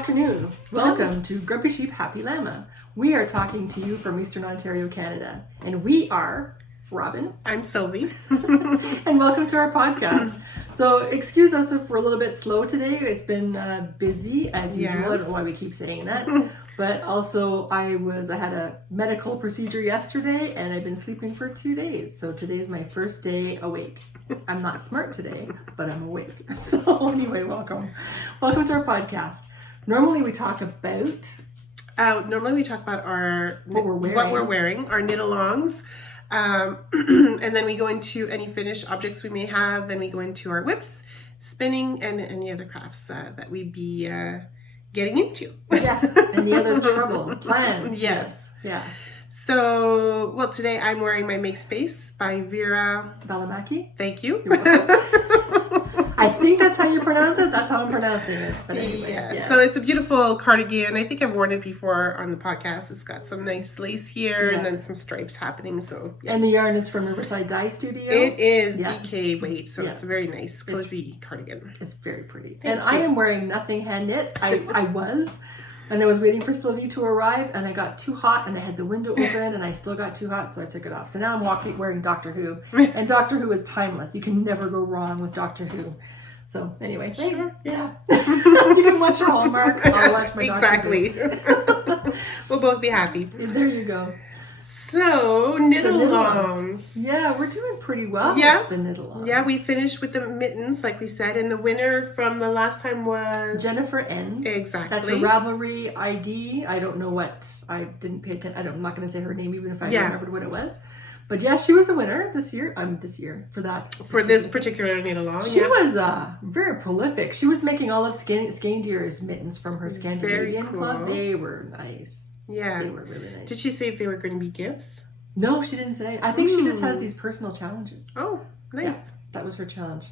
afternoon. Welcome to Grumpy Sheep, Happy Llama. We are talking to you from Eastern Ontario, Canada. And we are Robin. I'm Sylvie. And welcome to our podcast. So excuse us if we're a little bit slow today. It's been busy as usual. I don't know why we keep saying that. But also I had a medical procedure yesterday and I've been sleeping for 2 days. So today's my first day awake. I'm not smart today, but I'm awake. So anyway, welcome. Welcome to our podcast. Normally we talk about... what we're wearing, our knit-alongs. And then we go into any finished objects we may have. Then we go into our whips, spinning, and any other crafts that we be getting into. Yes, and the other trouble, plans. Yes. Yeah. So, well, today I'm wearing my Make Space by Vera Balamaki. Thank you. You're welcome. I think that's how you pronounce it. That's how I'm pronouncing it. But anyway, yeah. So it's a beautiful cardigan. I think I've worn it before on the podcast. It's got some nice lace here and then some stripes happening. So yes. And the yarn is from Riverside Dye Studio. It is DK weight, so it's a very nice, cozy cardigan. It's very pretty. And I am wearing nothing hand knit. I was. And I was waiting for Sylvie to arrive, and I got too hot, and I had the window open, and I still got too hot, so I took it off. So now I'm wearing Doctor Who, and Doctor Who is timeless. You can never go wrong with Doctor Who. So anyway, sure. Yeah. You can watch your Hallmark. I'll watch my Doctor Who. We'll both be happy. There you go. So, knit-alongs. Yeah, we're doing pretty well with the knit-alongs. Yeah, we finished with the mittens, like we said, and the winner from the last time was... Jennifer Ends. Exactly. That's a Ravelry ID. I don't know what... I didn't pay attention. I'm not going to say her name, even if I remembered what it was. But yeah, she was a winner this year. For that. For this particular knit-along. She was very prolific. She was making all of Scandier's mittens from her Scandinavian club. They were nice. Yeah. They were really nice. Did she say if they were going to be gifts? No, she didn't say. I think she just has these personal challenges. Oh, nice. Yeah, that was her challenge.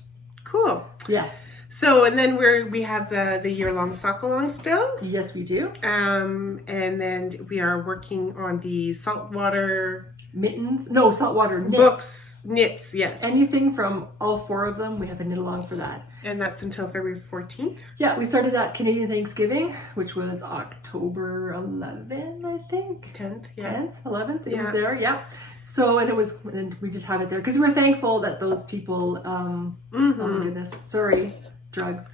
Cool. Yes. So, and then we have the year-long Sock KAL still. Yes, we do. And then we are working on the Saltwater... Mittens? No, Saltwater knits. Books. Knits, yes. Anything from all four of them, we have a knit-along for that. And that's until February 14th? Yeah, we started that Canadian Thanksgiving, which was October 11th, I think. 10th, 10th, 11th, it was there, So, and we just have it there. Because we were thankful that those people, oh my goodness, sorry, drugs.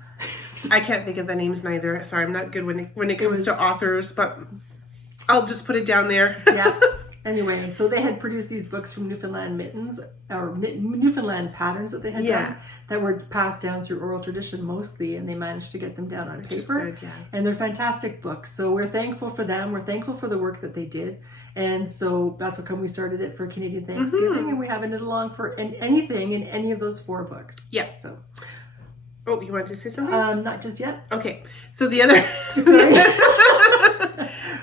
I can't think of the names neither. Sorry, I'm not good when it comes to authors, but I'll just put it down there. Yeah. Anyway, so they had produced these books from Newfoundland mittens, or Newfoundland patterns that they had done, that were passed down through oral tradition mostly, and they managed to get them down on paper. Good, and they're fantastic books. So we're thankful for them. We're thankful for the work that they did. And so that's what we started it for Canadian Thanksgiving, and we have a knit-along for anything in any of those four books. Yeah. So. Oh, you wanted to say something? Not just yet. Okay. So the other...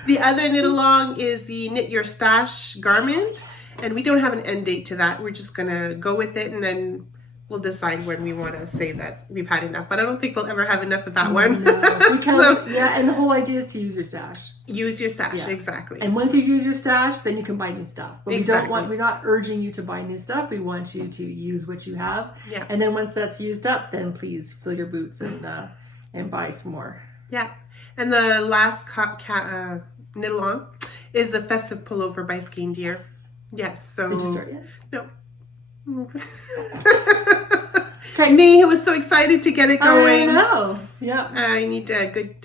The other knit-along is the Knit Your Stash garment, and we don't have an end date to that. We're just going to go with it, and then we'll decide when we want to say that we've had enough. But I don't think we'll ever have enough of that one. No, because, and the whole idea is to use your stash. Use your stash, exactly. And once you use your stash, then you can buy new stuff. But exactly. we're not urging you to buy new stuff. We want you to use what you have. Yeah. And then once that's used up, then please fill your boots and buy some more. Yeah. And the last knit-along is the Festive Pullover by Scandier. Yes. So. Did you start yet? No. Okay. Me, who was so excited to get it going. I know. Yeah. I need a good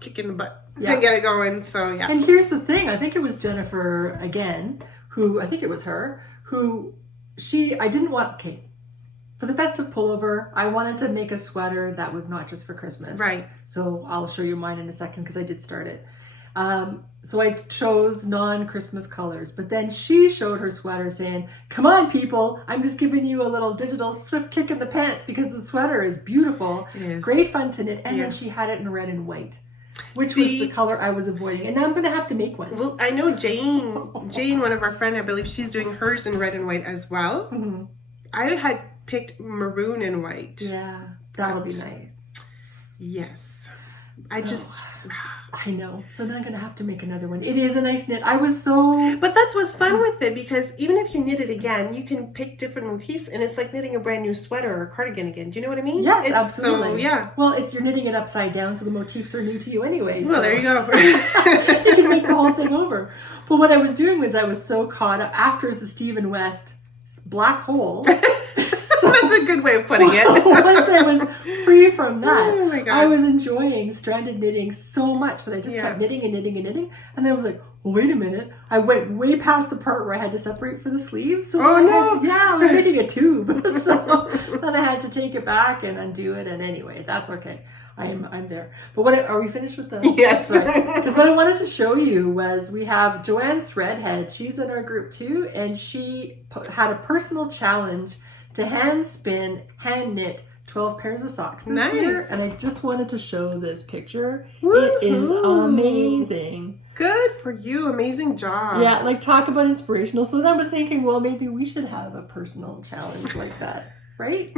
kick in the butt to get it going. So yeah. And here's the thing. I think it was Jennifer again, I think it was her, I didn't want, for the festive pullover, I wanted to make a sweater that was not just for Christmas. Right. So I'll show you mine in a second because I did start it. So I chose non-Christmas colors, but then she showed her sweater saying, come on people, I'm just giving you a little digital swift kick in the pants because the sweater is beautiful. It is. Great fun to knit. And then she had it in red and white, which was the color I was avoiding. And now I'm going to have to make one. Well, I know Jane, one of our friends, I believe she's doing hers in red and white as well. Mm-hmm. I had picked maroon and white. Yeah, that'll be nice. Yes. I know. So now I'm going to have to make another one. It is a nice knit. I was so... But that's what's fun with it, because even if you knit it again, you can pick different motifs, and it's like knitting a brand new sweater or cardigan again. Do you know what I mean? Yes, absolutely. So, yeah. Well, you're knitting it upside down, so the motifs are new to you anyway. Well, so. there you go. You can make the whole thing over. But what I was doing was I was so caught up after the Stephen West black hole. So that's a good way of putting it. Once I was free from that, oh my God. I was enjoying stranded knitting so much that I just kept knitting and knitting and knitting. And then I was like, well, wait a minute. I went way past the part where I had to separate for the sleeve. So I was making a tube. So then I had to take it back and undo it. And anyway, that's okay. I'm there. But are we finished with the... Yes. Because what I wanted to show you was we have Joanne Threadhead. She's in our group too. And she had a personal challenge to hand knit 12 pairs of socks this year. And I just wanted to show this picture. Woo-hoo. It is amazing. Good for you. Amazing job. Yeah, like talk about inspirational. So then I was thinking, well, maybe we should have a personal challenge like that, right?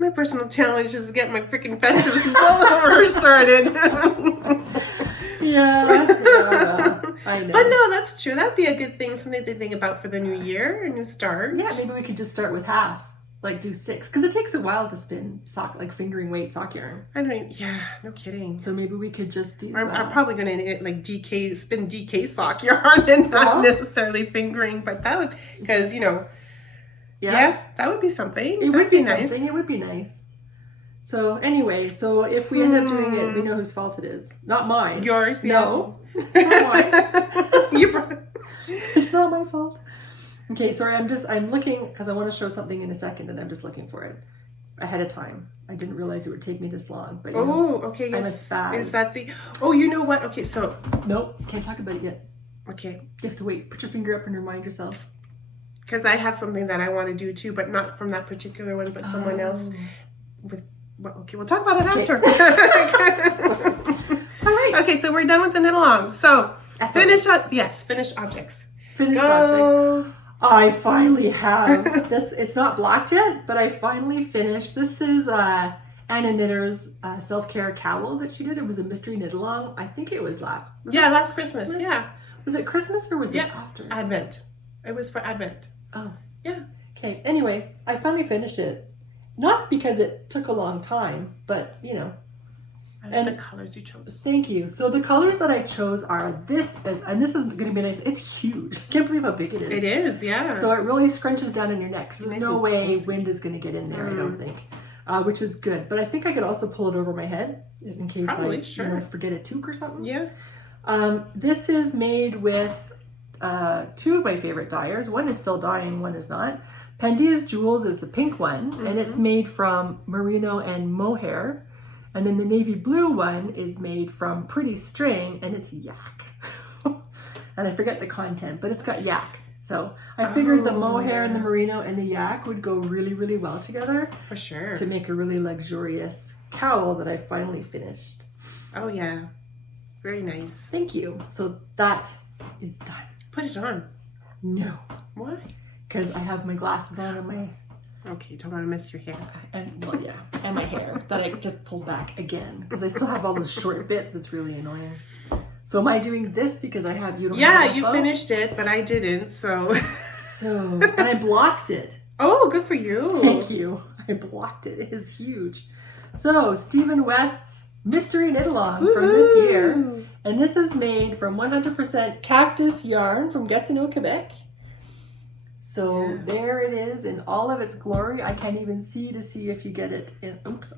My personal challenge is to get my freaking festive spillover started. Yeah, I know. But no, that's true. That'd be a good thing, something to think about for the new year, a new start. Yeah, maybe we could just start with half, like do 6, because it takes a while to spin sock, like fingering weight sock yarn. No kidding. So maybe we could just do. I'm probably going to like spin DK sock yarn and not necessarily fingering, but that would, because yeah, that would be something. It would be nice. It would be nice. So anyway, if we end up doing it, we know whose fault it is. Not mine. Yours? No. It's not mine. It's not my fault. Okay, sorry, I'm looking because I want to show something in a second and I'm just looking for it ahead of time. I didn't realize it would take me this long. But okay, yes. I'm a spaz. Is that you know what? Okay, so. Nope, can't talk about it yet. Okay. You have to wait. Put your finger up and remind yourself. Because I have something that I want to do too, but not from that particular one, but someone else. We'll talk about it after. All right. Okay, so we're done with the knit along. So finished objects. Finished objects. I finally have this. It's not blocked yet, but I finally finished. This is Anna Knitter's self-care cowl that she did. It was a mystery knit along. I think it was last Christmas. Yeah. Was it Christmas or was it after? Advent. It was for Advent. Oh. Yeah. Okay. Anyway, I finally finished it. Not because it took a long time, but I like the colors you chose. Thank you. So the colors that I chose are this is going to be nice. It's huge. I can't believe how big it is. It is, yeah. So it really scrunches down in your neck. So there's no way wind is going to get in there, I don't think, which is good. But I think I could also pull it over my head in case I forget a toque or something. Yeah. This is made with 2 of my favorite dyers. One is still dyeing, one is not. Pandia's Jewels is the pink one, and it's made from merino and mohair. And then the navy blue one is made from Pretty String, and it's yak. And I forget the content, but it's got yak. So I figured the mohair and the merino and the yak would go really, really well together. For sure. To make a really luxurious cowl that I finally finished. Oh, yeah. Very nice. Thank you. So that is done. Put it on. No. Why? Because I have my glasses on and my... Okay, don't want to miss your hair. And my hair that I just pulled back again because I still have all those short bits. It's really annoying. So am I doing this because I have you? You finished it, but I didn't. So and I blocked it. Oh, good for you. Thank you. I blocked it. It is huge. So Stephen West's mystery knit along from this year, and this is made from 100% cactus yarn from Gatineau, Quebec. So there it is in all of its glory. I can't even see if you get it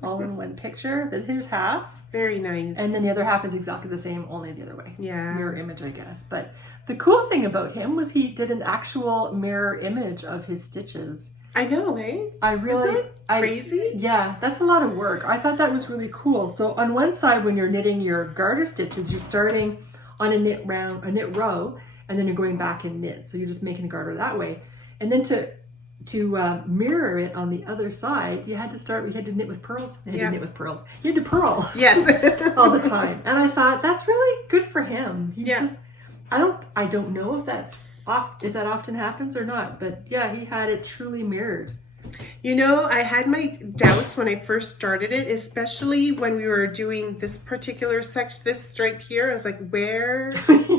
all in one picture. But here's half. Very nice. And then the other half is exactly the same, only the other way. Yeah. Mirror image, I guess. But the cool thing about him was he did an actual mirror image of his stitches. I know, eh? Crazy? Yeah, that's a lot of work. I thought that was really cool. So on one side, when you're knitting your garter stitches, you're starting on a knit row, and then you're going back and knit. So you're just making a garter that way. And then to mirror it on the other side, you had to knit with pearls. You had to purl. Yes. all the time. And I thought that's really good for him. I don't know if that often happens or not, but yeah, he had it truly mirrored. You know, I had my doubts when I first started it, especially when we were doing this particular section, this stripe here. I was like, where?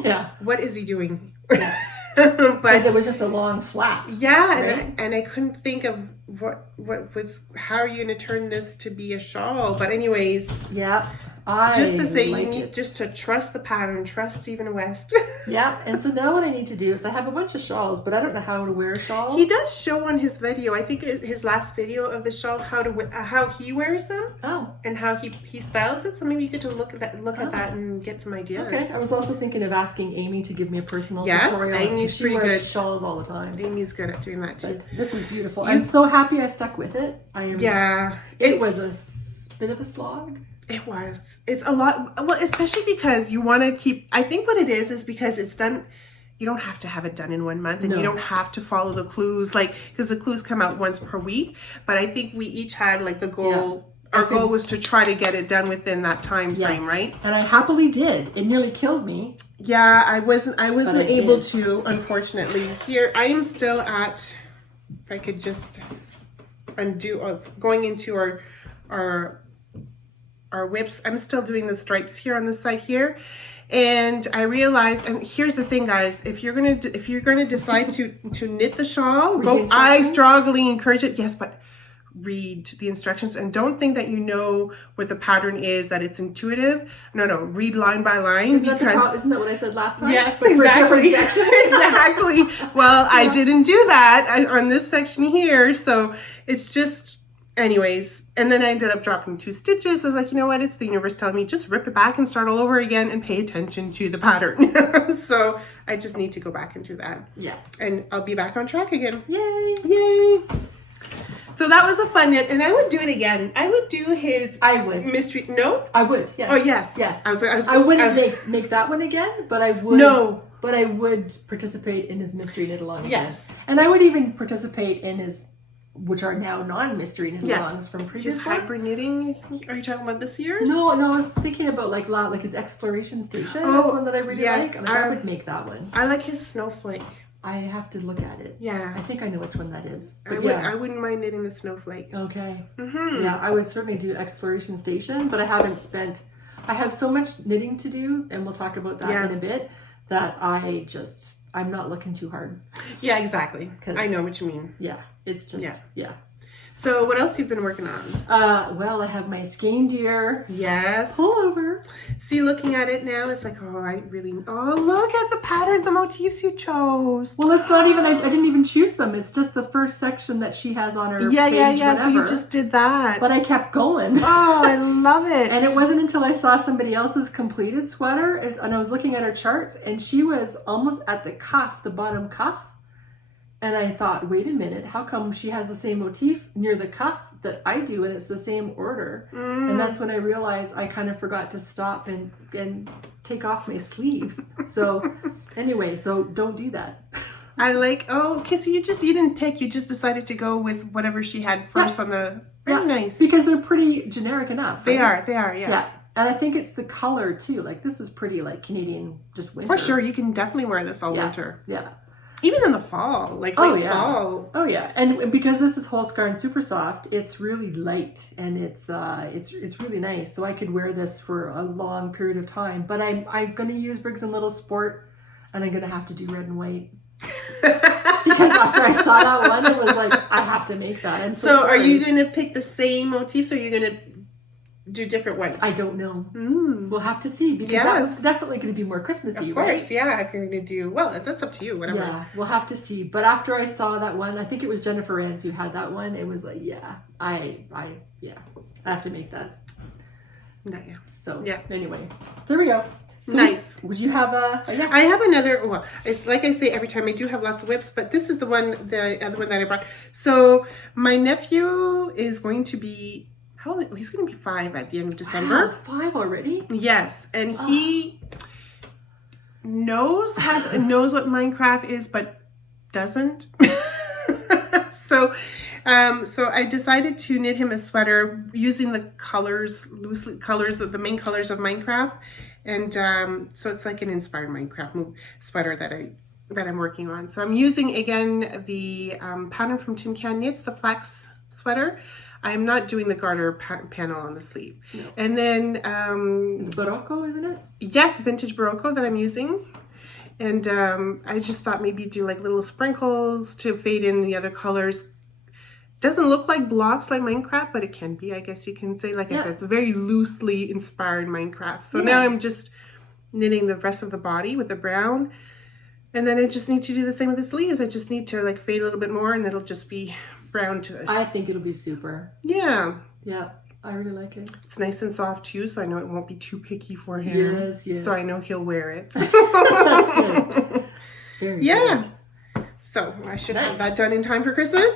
Yeah. What is he doing? Yeah. But Because it was just a long flap. yeah, right? and I couldn't think of what was, how are you going to turn this to be a shawl? But anyways, Yeah. just to say, like you need it. just to trust the pattern, trust Stephen West. Yeah, and so now what I need to do is I have a bunch of shawls, but I don't know how to wear shawls. He does show on his video, I think his last video of the shawl, how he wears them Oh, and how he styles it. So maybe you get to look at that and get some ideas. okay. I was also thinking of asking Amy to give me a personal Yes, tutorial. Amy's She pretty wears good. shawls all the time. Amy's good at doing that too. But this is beautiful. I'm so happy I stuck with it. I am. Yeah, It was a bit of a slog. It was. It's a lot. Well, especially because you want to keep. I think what it is because it's done. You don't have to have it done in 1 month, and No. you don't have to follow the clues, like, because the clues come out once per week. But I think we each had like the goal. Yeah. Our goal was to try to get it done within that time frame, Yes. right? And I happily did. It nearly killed me. Yeah, I wasn't I able did. to, unfortunately. Here, I am still at. If I could just undo, going into our whips. I'm still doing the stripes here on this side here, and I realized. And here's the thing, guys: if you're gonna decide to knit the shawl, Read go. the I instructions? strongly encourage it. Yes, but read the instructions and don't think that you know what the pattern is, that it's intuitive. No, read line by line. Isn't that what I said last time? Yes, But for exactly. different sections? Exactly. Well, I didn't do that on this section here, so it's just, anyways. And then I ended up dropping 2 stitches. I was like, you know what? It's the universe telling me just rip it back and start all over again and pay attention to the pattern. So I just need to go back and do that. Yeah. And I'll be back on track again. Yay. Yay! So that was a fun knit, and I would do it again. I would do his I would. mystery. No. I would. Yes. Oh yes. Yes. I I wouldn't make that one again, but I would. No. But I would participate in his mystery knit along. Yes. And I would even participate in his, which are now non-mystery knit alongs from previous His ones. hybrid knitting. Are you talking about this year's? No, I was thinking about like his exploration station. That's one that I really yes, like. I would make that one. I like his snowflake. I have to look at it. Yeah. I think I know which one that is. But I wouldn't mind knitting the snowflake. Okay. Mm-hmm. Yeah, I would certainly do exploration station, but I have so much knitting to do, and we'll talk about that in a bit, that I'm not looking too hard. Yeah, exactly. I know what you mean. Yeah, it's just, yeah. So what else you've been working on? Well, I have my skein deer Yes. pullover. See, looking at it now, it's like, oh, look at the pattern, the motifs you chose. Well, it's not even, I didn't even choose them. It's just the first section that she has on her page, Yeah. So you whatever. just did that. But I kept going. Oh, I love it. And it wasn't until I saw somebody else's completed sweater and I was looking at her charts, and she was almost at the cuff, the bottom cuff. And I thought, wait a minute, how come she has the same motif near the cuff that I do, and it's the same order? And that's when I realized I kind of forgot to stop and take off my sleeves. So anyway, so don't do that. I like, okay, so you didn't pick, you just decided to go with whatever she had first on the, very nice. Because they're pretty generic enough. They right? are, yeah. Yeah. And I think it's the color too. Like this is pretty like Canadian, just winter. For sure, you can definitely wear this all winter. Yeah. Even in the fall, like late fall. Oh yeah, and because this is Holzgarn super soft, it's really light and it's really nice. So I could wear this for a long period of time. But I'm going to use Briggs & Little Sport, and I'm going to have to do red and white. Because after I saw that one, it was like I have to make that. I'm so sorry. Are you going to pick the same motifs, or are you going to do different ones? I don't know. We'll have to see, because that's definitely going to be more Christmassy, of course, right? yeah. If you're going to do, well, that's up to you, whatever. Yeah, we'll have to see. But after I saw that one, I think it was Jennifer Anns who had that one. It was like, I have to make that. So anyway, there we go. So nice. Would you have a? I have another. Well, it's like I say every time. I do have lots of whips, but this is the other one that I brought. So my nephew is going to be. How old? He's going to be 5 at the end of December. Wow, 5 already? Yes, and he knows what Minecraft is, but doesn't. So I decided to knit him a sweater using the the main colors of Minecraft, and so it's like an inspired Minecraft sweater that that I'm working on. So I'm using, again, the pattern from Tin Can Knits, the flax sweater. I'm not doing the garter panel on the sleeve. No. And then... it's Barocco, isn't it? Yes, vintage Barocco that I'm using. And I just thought maybe do like little sprinkles to fade in the other colors. Doesn't look like blocks like Minecraft, but it can be, I guess you can say. Like I said, it's a very loosely inspired Minecraft. So now I'm just knitting the rest of the body with the brown. And then I just need to do the same with the sleeves. I just need to like fade a little bit more and it'll just be brown to it. I think it'll be super. Yeah. Yeah, I really like it. It's nice and soft too, so I know it won't be too picky for him. Yes, yes. So I know he'll wear it. That's good. Very good. So I should have that done in time for Christmas.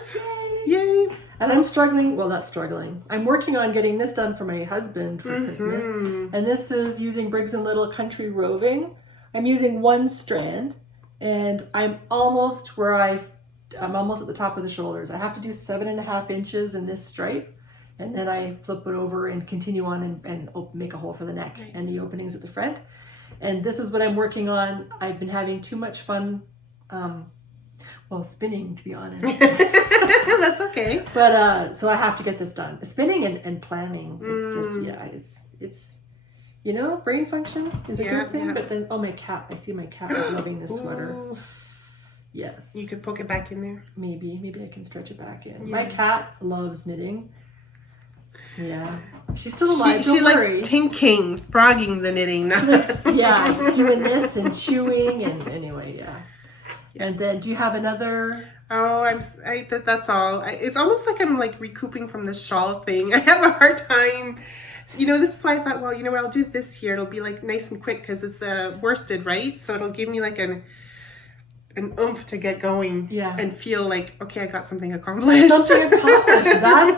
Yay. And I'm struggling, well, not struggling. I'm working on getting this done for my husband for Christmas. And this is using Briggs & Little Country Roving. I'm using one strand and I'm almost where I'm almost at the top of the shoulders. I have to do 7.5 inches in this stripe. And then I flip it over and continue on and make a hole for the neck and the openings at the front. And this is what I'm working on. I've been having too much fun, spinning, to be honest. That's okay. But so I have to get this done. Spinning and planning. It's just it's brain function is a good thing. But then my cat. I see my cat is loving this sweater. Yes. You could poke it back in there. Maybe I can stretch it back in. My cat loves knitting. Yeah. She's still alive. She likes tinking, frogging the knitting. Doing this and chewing and anyway, And then, do you have another? Oh, that's all. It's almost like I'm like recouping from the shawl thing. I have a hard time. This is why I thought, well, you know what, I'll do this year. It'll be like nice and quick because it's worsted, right? So it'll give me like an oomph to get going and feel like, okay, I got something accomplished. That's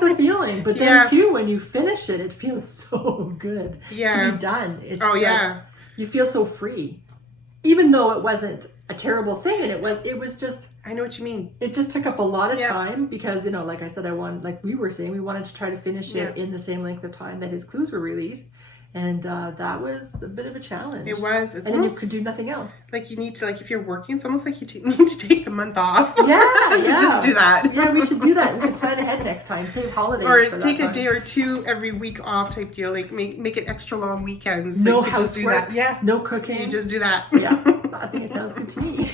the feeling. But then too, when you finish it, it feels so good to be done. It's you feel so free. Even though it wasn't a terrible thing, and it was just, I know what you mean. It just took up a lot of time because, like I said, like we were saying, we wanted to try to finish it in the same length of time that his clues were released. And that was a bit of a challenge. It was. And then you could do nothing else. Like you need to, like if you're working, it's almost like you need to take the month off. To just do that. Yeah, we should do that. We should plan ahead next time. Save holidays or for take that a day or two every week off type deal. Like make it extra long weekends. No so housework. Yeah. No cooking. You just do that. Yeah. I think it sounds good to me.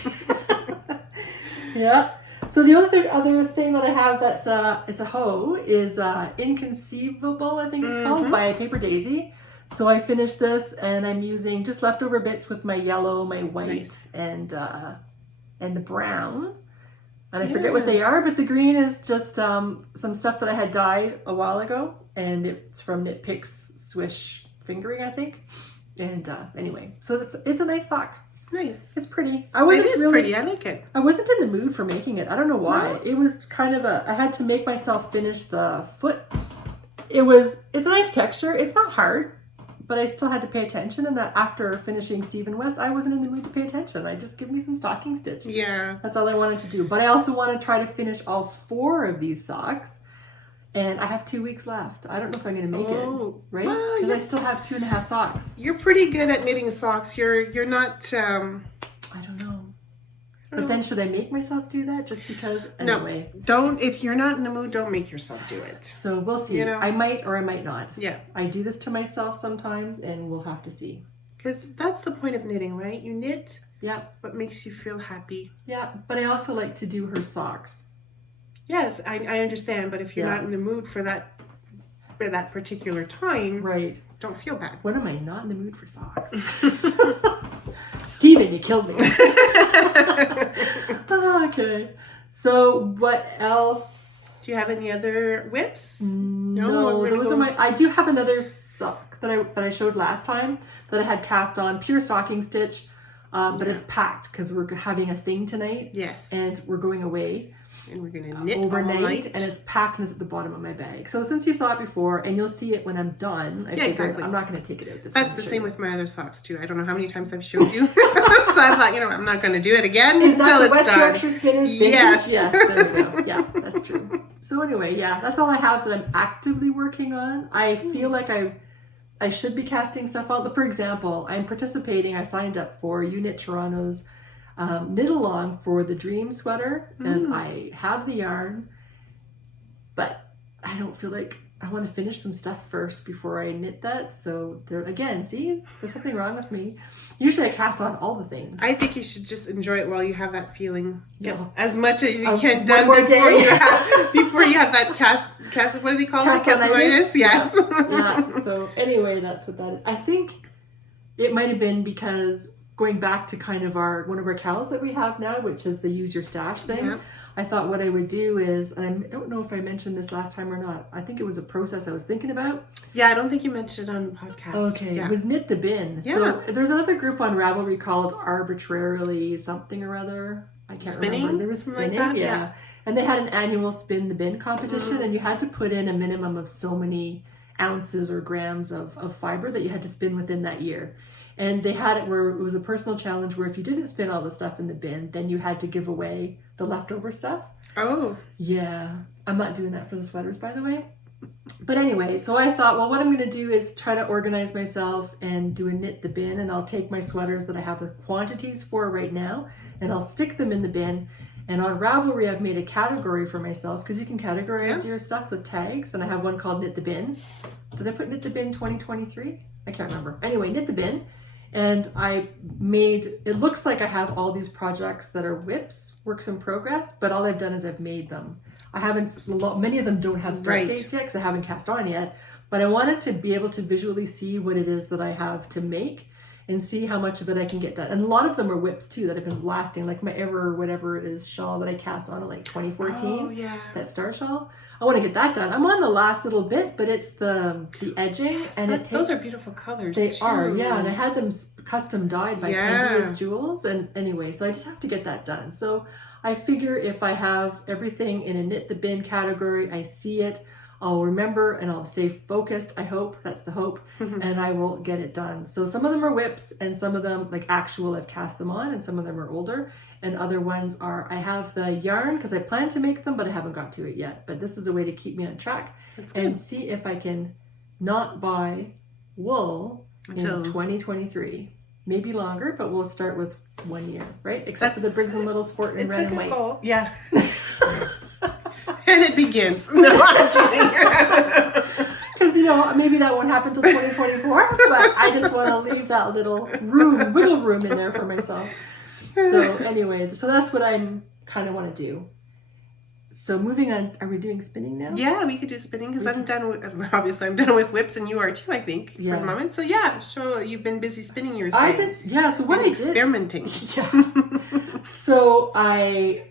So the other thing that I have that's it's a hoe is Inconceivable, I think it's called, by Paper Daisy. So I finished this and I'm using just leftover bits with my yellow, my white, and the brown. And I forget what they are, but the green is just some stuff that I had dyed a while ago, and it's from Knit Picks Swish Fingering, I think. And anyway, so it's a nice sock. Nice. It's pretty. It is pretty. I like it. I wasn't in the mood for making it. I don't know why. No. It was kind of I had to make myself finish the foot. It's a nice texture. It's not hard, but I still had to pay attention. And after finishing Stephen West, I wasn't in the mood to pay attention. I just give me some stocking stitch. Yeah. That's all I wanted to do. But I also want to try to finish all 4 of these socks. And I have 2 weeks left. I don't know if I'm going to make it, right? Because I still have 2.5 socks. You're pretty good at knitting socks. You're not... I don't know. But then should I make myself do that just because? Anyway. No, don't. If you're not in the mood, don't make yourself do it. So we'll see. I might or I might not. Yeah. I do this to myself sometimes and we'll have to see. Because that's the point of knitting, right? You knit what makes you feel happy. Yeah, but I also like to do her socks. Yes, I understand. But if you're not in the mood for that particular time, right, don't feel bad. When am I not in the mood for socks? Steven, you killed me. Okay. So what else? Do you have any other whips? No, those are I do have another sock that I showed last time that I had cast on pure stocking stitch, but it's packed because we're having a thing tonight. Yes. And we're going away. And we're going to knit overnight, and it's packed and it's at the bottom of my bag. So since you saw it before, and you'll see it when I'm done, exactly. I'm not going to take it out this time. That's the same with my other socks too. I don't know how many times I've showed you. So I thought, I'm not going to do it again until it's done. Yorkshire Spinners vintage? Yes. There we go. Yeah, that's true. So anyway, that's all I have that I'm actively working on. I feel like I should be casting stuff out. For example, I'm participating. I signed up for Unit Toronto's knit along for the dream sweater, and I have the yarn, but I don't feel like I want to finish some stuff first before I knit that. So there again, see, there's something wrong with me. Usually I cast on all the things. I think you should just enjoy it while you have that feeling. Get No. as much as you can done before you have that cast. What do they call it? Castonitis? Yes. Yeah. So anyway, that's what that is. I think it might have been because going back to kind of one of our cows that we have now, which is the use your stash thing. Yeah. I thought what I would do is, and I don't know if I mentioned this last time or not, I think it was a process I was thinking about. Yeah, I don't think you mentioned it on the podcast. Okay, yeah. It was Knit the Bin. Yeah. So there's another group on Ravelry called Arbitrarily something or other. I can't remember. There was spinning, like that? Yeah. And they had an annual Spin the Bin competition, and you had to put in a minimum of so many ounces or grams of fiber that you had to spin within that year. And they had it where it was a personal challenge where if you didn't spin all the stuff in the bin, then you had to give away the leftover stuff. Oh. Yeah. I'm not doing that for the sweaters, by the way. But anyway, so I thought, well, what I'm going to do is try to organize myself and do a Knit the Bin. And I'll take my sweaters that I have the quantities for right now, and I'll stick them in the bin. And on Ravelry, I've made a category for myself because you can categorize your stuff with tags. And I have one called Knit the Bin. Did I put Knit the Bin 2023? I can't remember. Anyway, Knit the Bin. And it looks like I have all these projects that are WIPs, works in progress, but all I've done is I've made them. Many of them don't have start dates yet because I haven't cast on yet, but I wanted to be able to visually see what it is that I have to make and see how much of it I can get done. And a lot of them are WIPs too that have been lasting, like my whatever it is shawl that I cast on in like 2014. Oh, yeah. That star shawl. I want to get that done. I'm on the last little bit, but it's the edging, and those are beautiful colors. They are, yeah. And I had them custom dyed by Pendius Jewels, and anyway, so I just have to get that done. So I figure if I have everything in a Knit the Bin category, I see it, I'll remember and I'll stay focused. I hope that's the hope, and I will get it done. So some of them are WIPs, and some of them like actual I've cast them on, and some of them are older. And other ones are, I have the yarn because I plan to make them, but I haven't got to it yet. But this is a way to keep me on track and see if I can not buy wool in 2023. Maybe longer, but we'll start with 1 year, right? Except for the Briggs and Little Sport in red and white. Goal. Yeah. And it begins. No, I'm kidding. Because, maybe that won't happen till 2024, but I just want to leave that little wiggle room in there for myself. So anyway, so that's what I'm kind of want to do. So moving on, are we doing spinning now? Yeah, we could do spinning because I'm done with WIPs, and you are too, I think, for the moment. So yeah, sure, you've been busy spinning yours. So what I did, experimenting. Yeah. So I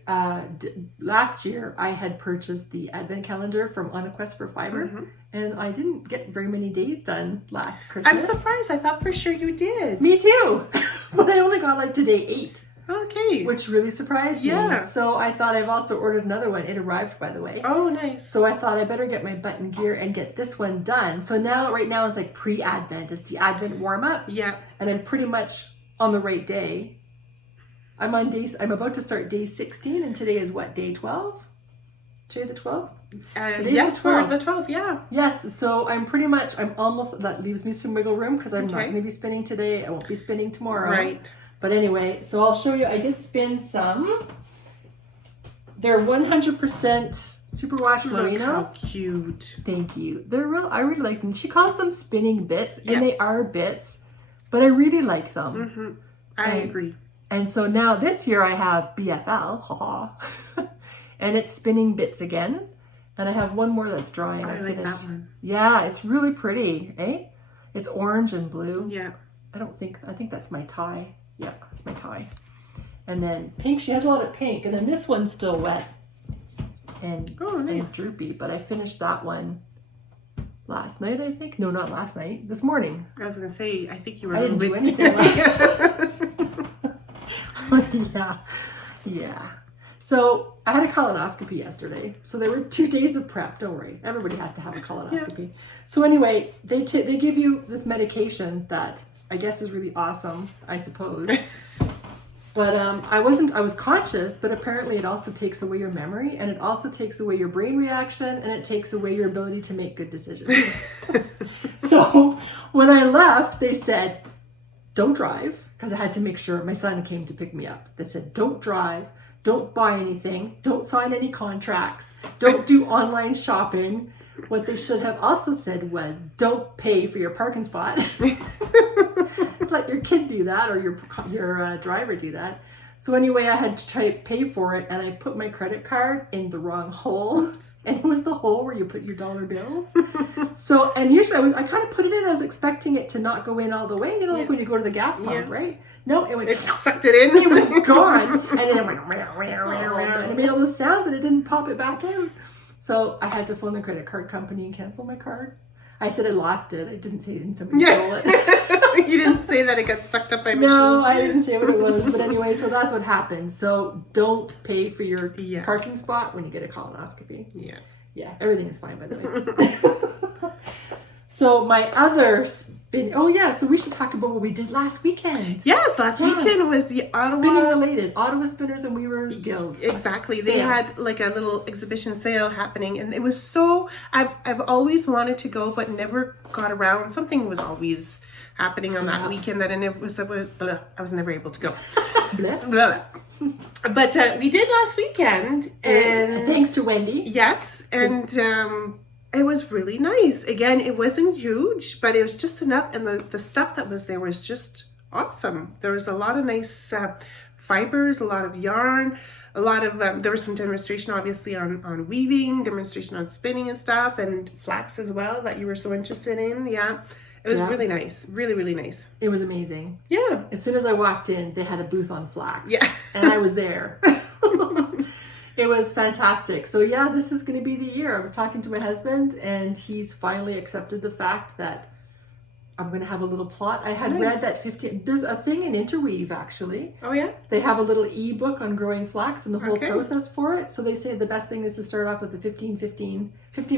last year I had purchased the advent calendar from On a Quest for Fiber, and I didn't get very many days done last Christmas. I'm surprised. I thought for sure you did. Me too, but I only got to day 8. Okay. Which really surprised me. So I thought I've also ordered another one. It arrived, by the way. Oh, nice. So I thought I better get my button gear and get this one done. So right now it's like pre-Advent. It's the Advent warm-up. Yeah. And I'm pretty much on the right day. I'm about to start day 16, and today is what, day 12? Today the 12th? Yes, for the 12th, yeah. Yes, so I'm almost, that leaves me some wiggle room because I'm not going to be spinning today. I won't be spinning tomorrow. Right. But anyway, so I'll show you. I did spin some. They're 100% superwash merino. Look how cute. Thank you. I really like them. She calls them spinning bits, and they are bits, but I really like them. I agree. And so now this year I have BFL, and it's spinning bits again. And I have one more that's drying. I like that one. Yeah, it's really pretty, eh? It's orange and blue. Yeah. I think that's my tie. Yeah, that's my tie. And then pink, she has a lot of pink. And then this one's still wet and droopy, but I finished that one last night, I think. No, not last night. This morning. I was going to say, I think you were I didn't do anything. Yeah. So I had a colonoscopy yesterday. So there were 2 days of prep. Don't worry. Everybody has to have a colonoscopy. Yeah. So anyway, they give you this medication that I guess is really awesome, I suppose. But I was conscious, but apparently it also takes away your memory, and it also takes away your brain reaction, and it takes away your ability to make good decisions. So when I left, they said, don't drive, because I had to make sure my son came to pick me up. They said, don't drive, don't buy anything, don't sign any contracts, don't do online shopping. What they should have also said was, don't pay for your parking spot. Let your kid do that, or your driver do that. So anyway, I had to try to pay for it, and I put my credit card in the wrong hole, and it was the hole where you put your dollar bills. So, and usually I kind of put it in, I was expecting it to not go in all the way, like when you go to the gas pump, right? No, it sucked it in. It was gone, and then it went, and it made all those sounds, and it didn't pop it back out. So I had to phone the credit card company and cancel my card. I said I lost it. I didn't say somebody stole it. You didn't say that it got sucked up by a machine. No, I didn't say what it was. But anyway, so that's what happened. So don't pay for your parking spot when you get a colonoscopy. Yeah. Yeah, everything is fine, by the way. So my other so we should talk about what we did last weekend. Yes, last weekend was the Ottawa... Spinning related. Ottawa Spinners and Weavers Guild. Exactly. They had like a little exhibition sale happening, and it was so... I've always wanted to go, but never got around. Something was always happening on that weekend that I was never able to go. But we did last weekend, and thanks to Wendy. Yes, and it was really nice. Again, it wasn't huge, but it was just enough, and the stuff that was there was just awesome. There was a lot of nice fibers, a lot of yarn, a lot of there was some demonstration obviously on weaving, demonstration on spinning and stuff, and flax as well that you were so interested in. It was really nice. Really, really nice. It was amazing. Yeah. As soon as I walked in, they had a booth on flax. Yeah. And I was there. It was fantastic. So yeah, this is going to be the year. I was talking to my husband, and he's finally accepted the fact that I'm going to have a little plot. I had read that there's a thing in Interweave, actually. Oh yeah? They have a little ebook on growing flax and the whole process for it. So they say the best thing is to start off with a 15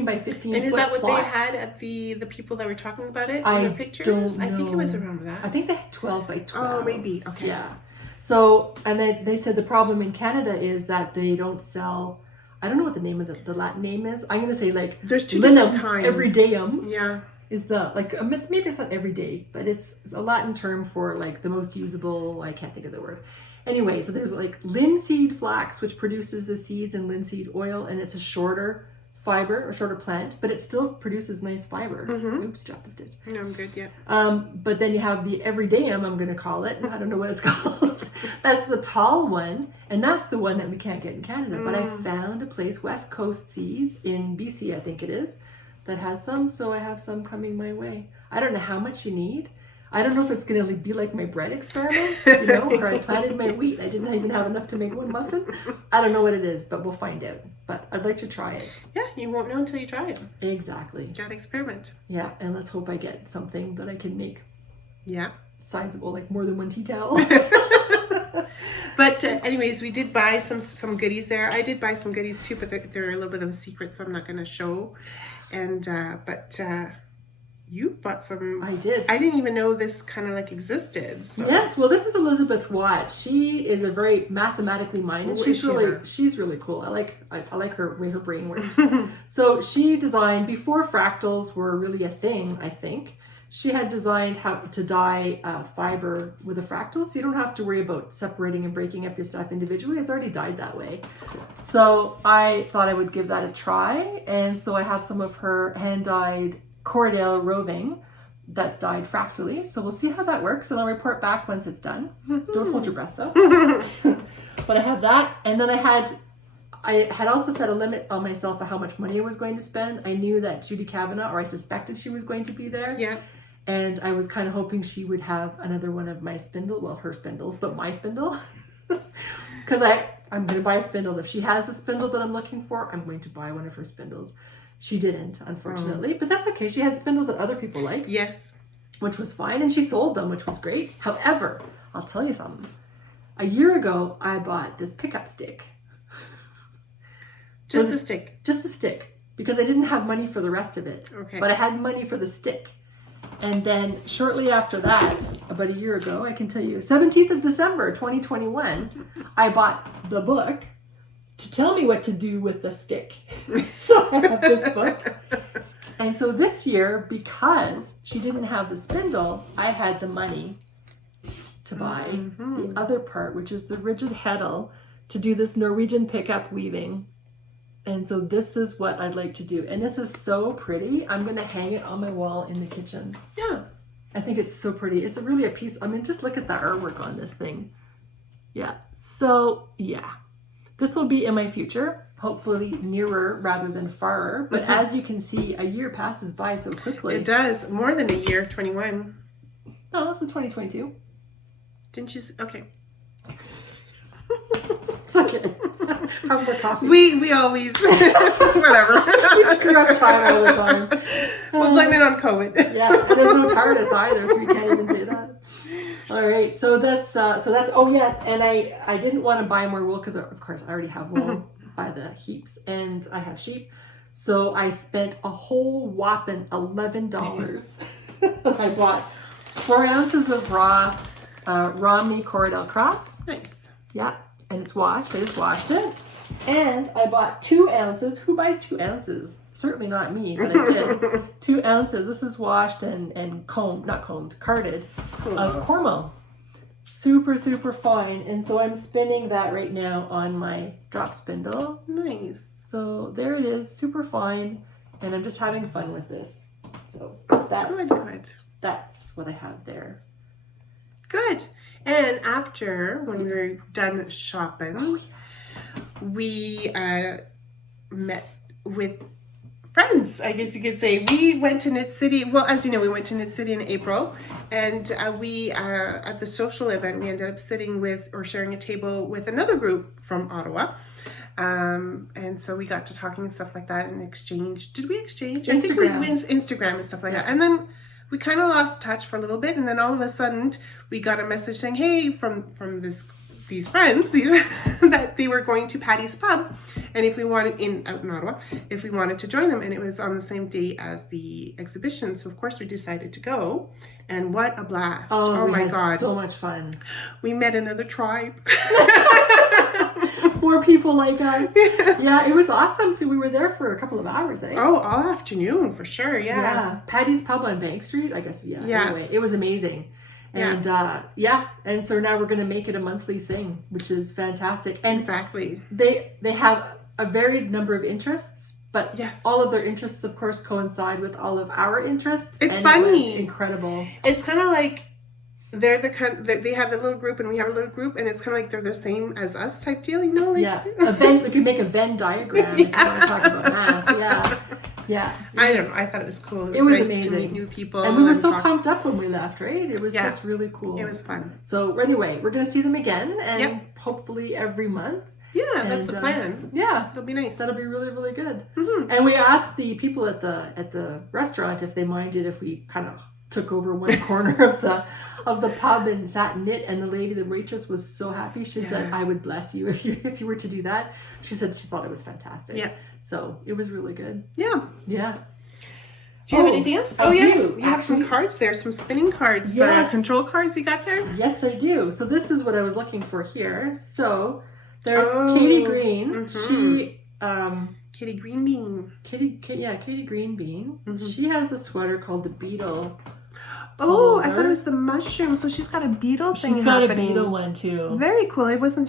by 15 And is that what plot. they had at the people that were talking about it in I the pictures? don't know. I think it was around that. I think they had 12 by 12. Oh, maybe. Okay. Yeah. So, and they said the problem in Canada is that they don't sell, I don't know what the name of the Latin name is. I'm going to say like there's two different kinds. Everydayum. Yeah. Is the, like, maybe it's not everyday, but it's a Latin term for like the most usable, I can't think of the word. Anyway, so there's like linseed flax, which produces the seeds and linseed oil, and it's a shorter fiber or shorter plant, but it still produces nice fiber. Oops, dropped the stitch. No, I'm good, yeah. But then you have the everydayum, I'm going to call it. I don't know what it's called. That's the tall one, and that's the one that we can't get in Canada. But I found a place, West Coast Seeds in BC, I think it is, that has some, so I have some coming my way. I don't know how much you need. I don't know if it's going to be like my bread experiment, where I planted my wheat. I didn't even have enough to make one muffin. I don't know what it is, but we'll find out. But I'd like to try it. Yeah, you won't know until you try it. Exactly. You gotta experiment. Yeah, and let's hope I get something that I can make. Yeah. Sizable, like more than one tea towel. But anyways, we did buy some goodies there. I did buy some goodies too, but they're a little bit of a secret, so I'm not going to show. And but you bought some. I did. I didn't even know this kind of like existed. So. Yes, well, this is Elizabeth Watt. She is a very mathematically minded. She's really cool. I like her way her brain works. So she designed, before fractals were really a thing, I think. She had designed how to dye fiber with a fractal, so you don't have to worry about separating and breaking up your stuff individually. It's already dyed that way. That's cool. So I thought I would give that a try, and so I have some of her hand-dyed Corridale roving that's dyed fractally. So we'll see how that works, and I'll report back once it's done. Don't hold your breath, though. But I have that, and then I had also set a limit on myself of how much money I was going to spend. I knew that Judy Kavanaugh, or I suspected she was going to be there. Yeah. And I was kind of hoping she would have another one of my her spindles, but my spindle. Because I'm going to buy a spindle. If she has the spindle that I'm looking for, I'm going to buy one of her spindles. She didn't, unfortunately, but that's okay. She had spindles that other people like. Yes. Which was fine, and she sold them, which was great. However, I'll tell you something. A year ago, I bought this pickup stick. Just the stick? Just the stick, because I didn't have money for the rest of it. Okay. But I had money for the stick. And then shortly after that, about a year ago, I can tell you, 17th of December, 2021, I bought the book to tell me what to do with the stick. So I have this book. And so this year, because she didn't have the spindle, I had the money to buy the other part, which is the rigid heddle, to do this Norwegian pickup weaving. And so this is what I'd like to do. And this is so pretty. I'm going to hang it on my wall in the kitchen. Yeah. I think it's so pretty. It's really a piece. I mean, just look at the artwork on this thing. Yeah. So, yeah. This will be in my future, hopefully nearer rather than farer. But as you can see, a year passes by so quickly. It does. More than a year, 21. Oh, this is 2022. Didn't you? Okay. It's okay. Have more coffee. We always, whatever. We screw up time all the time. We'll blame it on COVID. Yeah, and there's no TARDIS either, so we can't even say that. All right, so that's oh yes, and I didn't want to buy more wool because of course I already have wool by the heaps, and I have sheep, so I spent a whole whopping $11. I bought 4 ounces of raw meat Corridel Cross. Nice. Yeah, and it's washed. I just washed it. And I bought 2 ounces. Who buys 2 ounces? Certainly not me, but I did. 2 ounces. This is washed and carded of Cormo. Super, super fine. And so I'm spinning that right now on my drop spindle. Nice. So there it is, super fine. And I'm just having fun with this. So that's what I have there. Good. And after, when we were done shopping, we met with friends, I guess you could say. We went to Knit City. Well, as you know, we went to Knit City in April. And we, at the social event, we ended up sitting with or sharing a table with another group from Ottawa. And so we got to talking and stuff like that and exchange. Did we exchange? Instagram. I think we Instagram and stuff like that. And then we kind of lost touch for a little bit, and then all of a sudden we got a message saying, "Hey, from these friends, that they were going to Patty's Pub, and if we wanted out in Ottawa, if we wanted to join them." And it was on the same day as the exhibition, so of course we decided to go. And what a blast! Oh my God, so much fun. We met another tribe. More people like us. Yeah, it was awesome. So we were there for a couple of hours, eh? Oh, all afternoon for sure. Yeah. Patty's Pub on Bank Street, I guess. Yeah. Anyway, it was amazing. And and so now we're going to make it a monthly thing, which is fantastic. And exactly. They have a varied number of interests, but all of their interests, of course, coincide with all of our interests. It's funny. It was incredible. It's kind of like they're they have the little group and we have a little group, and it's kind of like they're the same as us type deal, you know? Like, we could make a Venn diagram if you want to talk about math. Yeah. I don't know. I thought it was cool. It was nice amazing to meet new people. And we were so pumped up when we left, right? It was just really cool. It was fun. So anyway, we're going to see them again, and hopefully every month. Yeah, that's the plan. It'll be nice. That'll be really, really good. Mm-hmm. And we asked the people at the restaurant if they minded if we kind of took over one corner of the pub and sat and knit, and the waitress was so happy. She said, "I would bless you if you were to do that." She said she thought it was fantastic. Yeah. So it was really good. Yeah. Yeah. Do you have anything else? I do. You have some cards there, some spinning cards, control cards you got there? Yes, I do. So this is what I was looking for here. So there's Katie Green. She Katie Green Bean. Katie Green Bean. Mm-hmm. She has a sweater called the Beetle. Oh, I thought it was the mushroom. So she's got a beetle thing. She's got a beetle one too. Very cool. I wasn't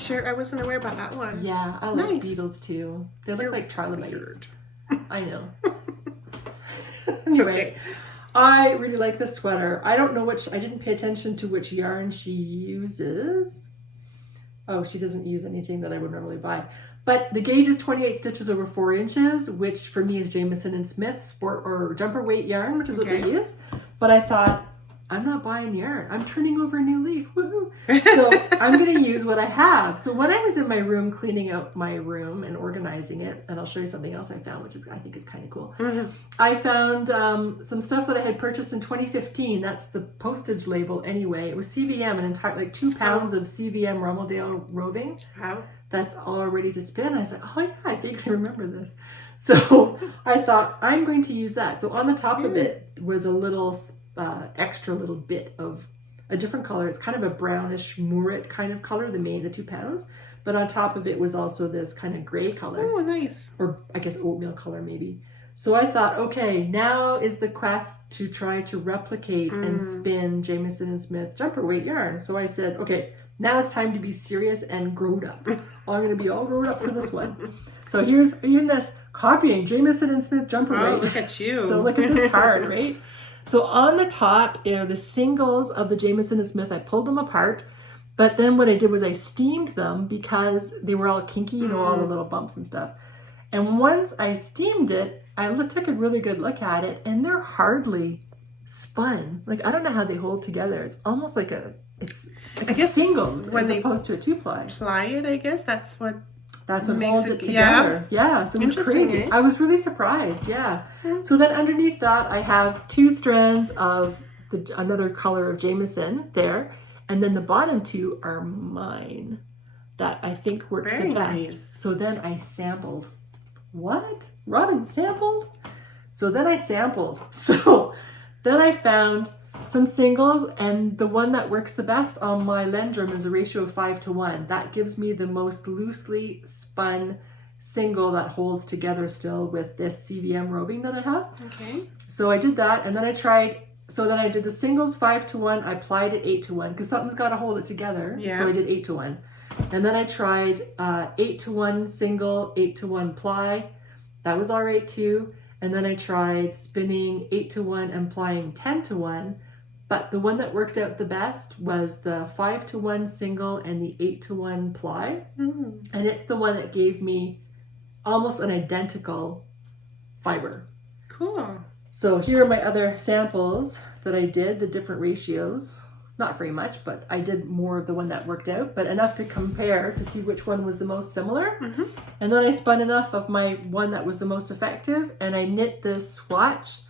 aware about that one. Yeah, I like beetles too. They look like trilobites. I know. Anyway, I really like this sweater. I don't know I didn't pay attention to which yarn she uses. Oh, she doesn't use anything that I would normally buy. But the gauge is 28 stitches over 4 inches, which for me is Jamieson and Smith sport or jumper weight yarn, which is what they use. But I thought, I'm not buying yarn. I'm turning over a new leaf. Woohoo! So I'm going to use what I have. So when I was in my room cleaning out my room and organizing it, and I'll show you something else I found, which I think is kind of cool. Mm-hmm. I found some stuff that I had purchased in 2015. That's the postage label anyway. It was CVM, an entire 2 pounds of CVM Rommeldale roving. How? That's all ready to spin. I was like, oh yeah, I vaguely remember this. So I thought, I'm going to use that. So on the top of it was a little extra little bit of a different color. It's kind of a brownish mouret kind of color, the 2 pounds. But on top of it was also this kind of gray color. Oh, nice. Or I guess oatmeal color maybe. So I thought, okay, now is the quest to try to replicate and spin Jamieson and Smith jumper weight yarn. So I said, okay, now it's time to be serious and grown up. I'm going to be all grown up for this one. So here's even this copying Jamieson and Smith jumper weight. Oh, look at you. So look at this card, right? So on the top are the singles of the Jamieson and Smith. I pulled them apart. But then what I did was I steamed them because they were all kinky, you know, all the little bumps and stuff. And once I steamed it, I took a really good look at it, and they're hardly spun. Like, I don't know how they hold together. It's almost like it's like a singles as opposed to a 2-ply. Ply it, I guess. That's what holds it together. Yeah, so it was crazy. I was really surprised, yeah. So then underneath that, I have 2 strands of another color of Jamieson there, and then the bottom 2 are mine that I think worked the best. Nice. So then I sampled. What? Robin sampled? So then I sampled. So then I found some singles, and the one that works the best on my Lendrum is a ratio of 5:1. That gives me the most loosely spun single that holds together still with this CVM roving that I have. Okay. So I did that, and then I did the singles 5:1. I plied it 8:1 because something's got to hold it together. Yeah. So I did 8:1. And then I tried 8:1 single, 8:1 ply. That was all right too. And then I tried spinning 8:1 and plying 10:1. But the one that worked out the best was the 5:1 single and the 8:1 ply. And it's the one that gave me almost an identical fiber. Cool. So here are my other samples that I did, the different ratios. Not very much, but I did more of the one that worked out, but enough to compare to see which one was the most similar. And then I spun enough of my one that was the most effective, and I knit this swatch,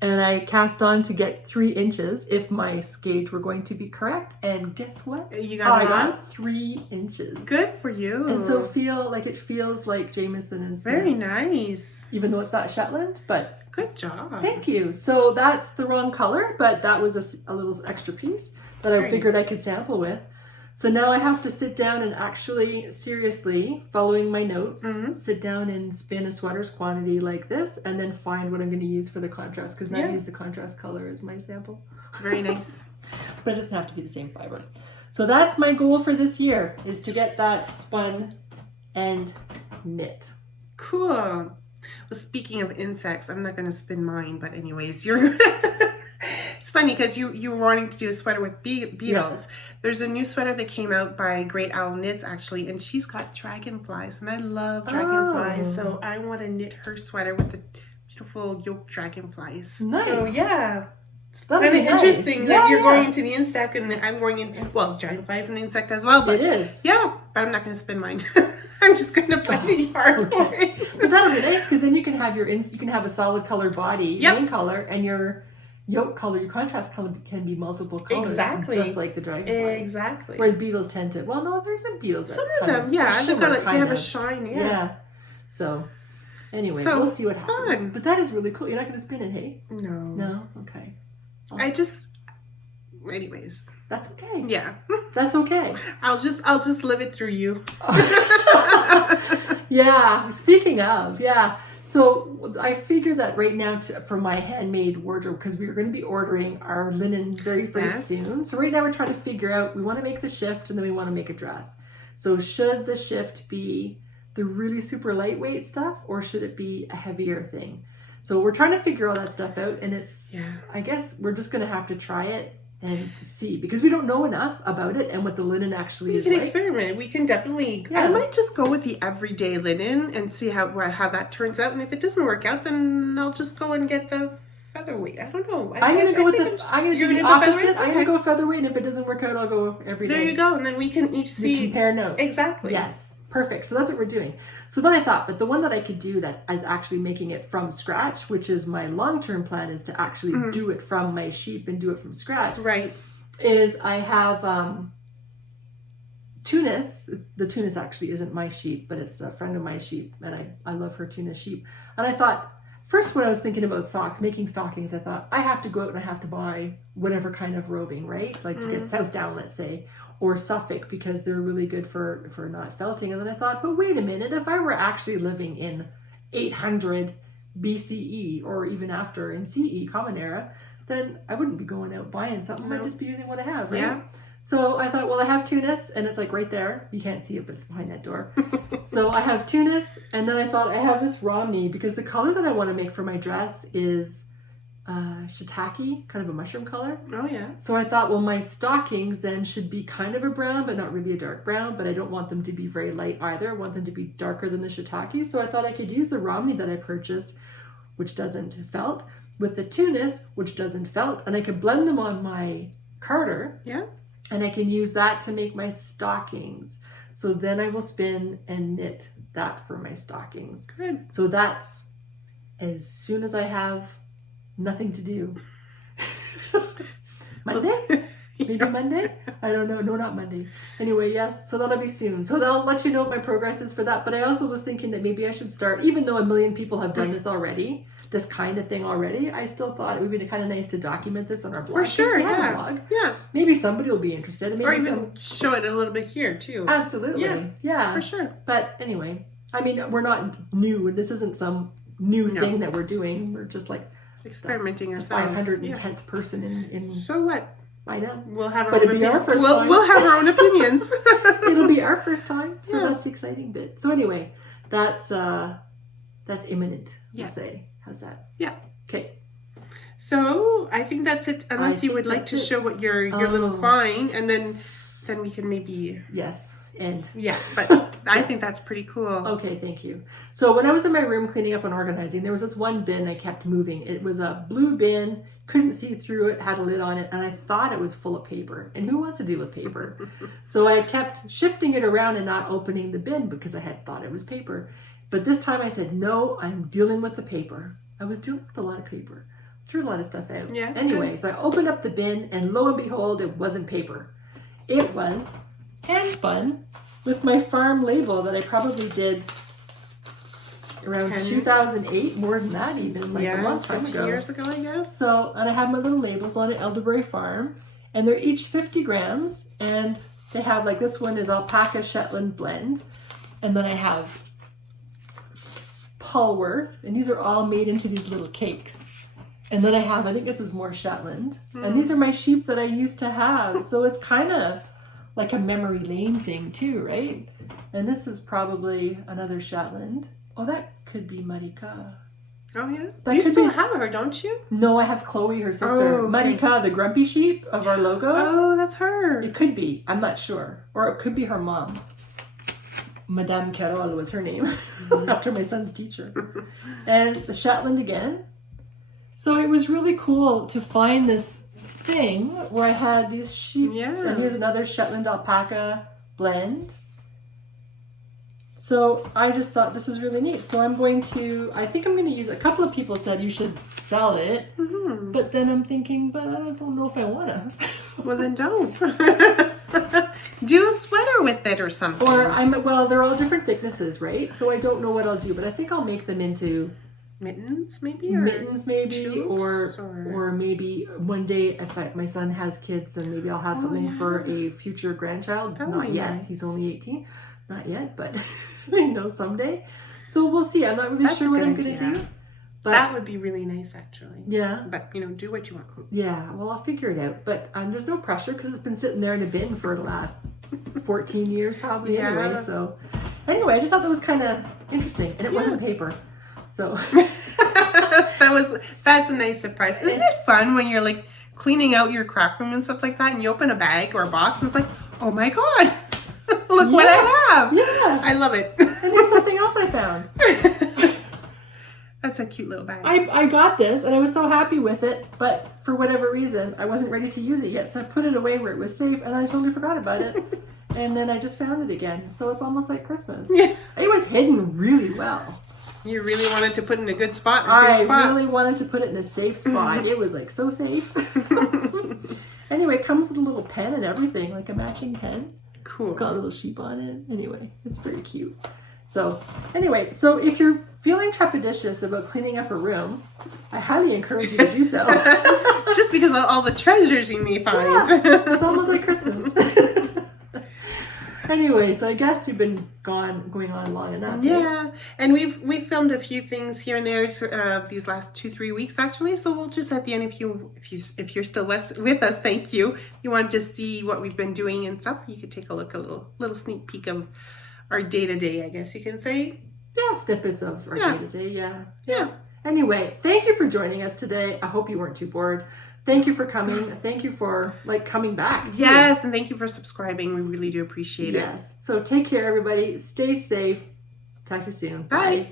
and I cast on to get 3 inches if my gauge were going to be correct. And guess what? You got I got 3 inches. Good for you. And so it feels like Jamieson and Smith. Very nice. Even though it's not Shetland, but good job. Thank you. So that's the wrong color, but that was a little extra piece that I figured I could sample with. So now I have to sit down and actually, seriously, following my notes, sit down and spin a sweater's quantity like this, and then find what I'm going to use for the contrast, because now I use the contrast color as my sample. Very nice. But it doesn't have to be the same fiber. So that's my goal for this year, is to get that spun and knit. Cool. Well, speaking of insects, I'm not going to spin mine, but anyways, you're... It's funny because you were wanting to do a sweater with beetles. Yeah. There's a new sweater that came out by Great Owl Knits, actually, and she's got dragonflies, and I love dragonflies, so I want to knit her sweater with the beautiful yolk dragonflies. Nice. So, yeah. Kind of interesting that you're going into the insect and I'm going in, well, dragonfly is an insect as well. But it is. Yeah, but I'm not going to spin mine. I'm just going to put the yarn for it. But that'll be nice because then you can have you can have a solid colored body, main color, and your yolk color, your contrast color can be multiple colors. Exactly. Just like the dragonflies. Exactly. Whereas beetles tend to, well, no, there's some beetles that some of them, yeah. They've got they have a shine, yeah. So, anyway, we'll see what happens. Fun. But that is really cool. You're not going to spin it, hey? No. No? Okay. Anyways. That's okay. Yeah. That's okay. I'll just live it through you. Yeah. Speaking of, yeah. So I figured that right now for my handmade wardrobe, because we were going to be ordering our linen very soon. So right now we're trying to figure out, we want to make the shift and then we want to make a dress. So should the shift be the really super lightweight stuff or should it be a heavier thing? So we're trying to figure all that stuff out, and I guess we're just going to have to try it and see, because we don't know enough about it and what the linen actually is like. We can experiment. We can definitely, I might just go with the everyday linen and see how that turns out, and if it doesn't work out, then I'll just go and get the featherweight. I don't know. I'm going to go with I'm going to do the opposite. I'm going to go featherweight, and if it doesn't work out, I'll go everyday. There you go, and then we can each see. Compare notes. Exactly. Yes. Perfect. So that's what we're doing. So then I thought, but the one that I could do that is actually making it from scratch, which is my long-term plan, is to actually do it from my sheep and do it from scratch. Right. Is I have Tunis. The Tunis actually isn't my sheep, but it's a friend of my sheep, and I love her Tunis sheep. And I thought, first when I was thinking about making stockings, I thought I have to go out and I have to buy whatever kind of roving, right? Like to get South Down, let's say, or Suffolk, because they're really good for not felting. And then I thought, but wait a minute, if I were actually living in 800 BCE or even after in CE, Common Era, then I wouldn't be going out buying something. I'd just be using what I have, right? Yeah. So I thought, well, I have Tunis, and it's like right there. You can't see it, but it's behind that door. So I have Tunis, and then I thought I have this Romney because the color that I want to make for my dress is shiitake, kind of a mushroom color. Oh, yeah. So I thought, well, my stockings then should be kind of a brown, but not really a dark brown, but I don't want them to be very light either. I want them to be darker than the shiitake. So I thought I could use the Romney that I purchased, which doesn't felt, with the Tunis, which doesn't felt, and I could blend them on my Carter. Yeah. And I can use that to make my stockings. So then I will spin and knit that for my stockings. Good. So that's as soon as I have nothing to do. Monday? Maybe Monday? I don't know. No, not Monday. Anyway, yes. So that'll be soon. So I'll let you know what my progress is for that. But I also was thinking that maybe I should start, even though a million people have done this already, this kind of thing already, I still thought it would be kind of nice to document this on our blog. For sure, we have yeah. a blog. Yeah. Maybe somebody will be interested. Maybe or even show it a little bit here, too. Absolutely. Yeah. For sure. But anyway, I mean, we're not new. This isn't some new thing that we're doing. We're just like experimenting the ourselves. 510th person in. So what? I know. We'll have our But own it'll be our first we'll, time. we'll have our own opinions. It'll be our first time, so Yeah. that's the exciting bit. So anyway, that's imminent. Yeah. We'll say. How's that? Yeah. Okay. So I think that's it. Unless I you would think like to that's it. show what your little Oh. find, and then we can maybe Yes. And yeah. But I think that's pretty cool. okay, thank you. So when I was in my room cleaning up and organizing, there was this one bin I kept moving. It was a blue bin, couldn't see through it, had a lid on it, and I thought it was full of paper. And who wants to deal with paper? So I kept shifting it around and not opening the bin because I had thought it was paper. But this time I said, no, I'm dealing with the paper. I was dealing with a lot of paper. Threw a lot of stuff out. Yeah. Anyway, so I opened up the bin, and lo and behold, it wasn't paper. It was hand spun with my farm label that I probably did around 2008, more than that even, like a long time 20 ago. years ago, I guess. So, and I have my little labels on it, Elderberry Farm, and they're each 50 grams, and they have, like, this one is Alpaca Shetland Blend, and then I have Polworth, and these are all made into these little cakes. And then I have, I think this is more Shetland, and these are my sheep that I used to have, so it's kind of like a memory lane thing too, right? And this is probably another Shetland. Oh, that could be Marika. Oh yeah. That You could still be- have her, don't you? No, I have Chloe, her sister. Oh, okay. Marika, the grumpy sheep of our logo. Oh, that's her. It could be. I'm not sure. Or it could be her mom. Madame Carole was her name, after my son's teacher. And the Shetland again. So it was really cool to find this thing where I had these sheep. Yeah. And here's another Shetland alpaca blend. So I just thought this was really neat. So I think I'm going to use, a couple of people said you should sell it. Mm-hmm. But then I'm thinking, but I don't know if I want to. Well, then don't. Do a sweater with it or something. Well, they're all different thicknesses, right? So I don't know what I'll do, but I think I'll make them into mittens, maybe? Or mittens, maybe, tubes, or maybe one day if my son has kids, then maybe I'll have something for a future grandchild. That would Not be yet. nice. He's only 18. Not yet, but I know someday. So we'll see. I'm not really That's sure a what good I'm going to idea. do. But that would be really nice, actually. yeah. But, do what you want. Yeah, well, I'll figure it out. But there's no pressure because it's been sitting there in a bin for the last 14 years probably anyway. So anyway, I just thought that was kind of interesting. And it wasn't paper. So That's a nice surprise. Isn't it fun when you're like cleaning out your craft room and stuff like that and you open a bag or a box and it's like, oh my God, look what I have. Yeah. I love it. And here's something else I found. That's a cute little bag. I got this and I was so happy with it, but for whatever reason, I wasn't ready to use it yet. So I put it away where it was safe and I totally forgot about it. And then I just found it again. So it's almost like Christmas. Yeah. It was hidden really well. You really wanted to put in a good spot. I really wanted to put it in a safe spot. It was like so safe. Anyway, it comes with a little pen and everything, like a matching pen. Cool. It's got a little sheep on it. Anyway, it's pretty cute. So anyway, so if you're feeling trepidatious about cleaning up a room, I highly encourage you to do so. Just because of all the treasures you may find. Yeah, it's almost like Christmas. Anyway, so I guess we've been going on long enough. Yeah, and we've filmed a few things here and there these last 2-3 weeks actually. So we'll just at the end, if you're still with us, thank you. You want to just see what we've been doing and stuff, you could take a look, a little sneak peek of our day to day, I guess you can say. Yeah, snippets of our day to day. Yeah. Anyway, thank you for joining us today. I hope you weren't too bored. Thank you for coming. Thank you for coming back too. Yes, and thank you for subscribing. We really do appreciate it. Yes. So take care, everybody. Stay safe. Talk to you soon. Bye.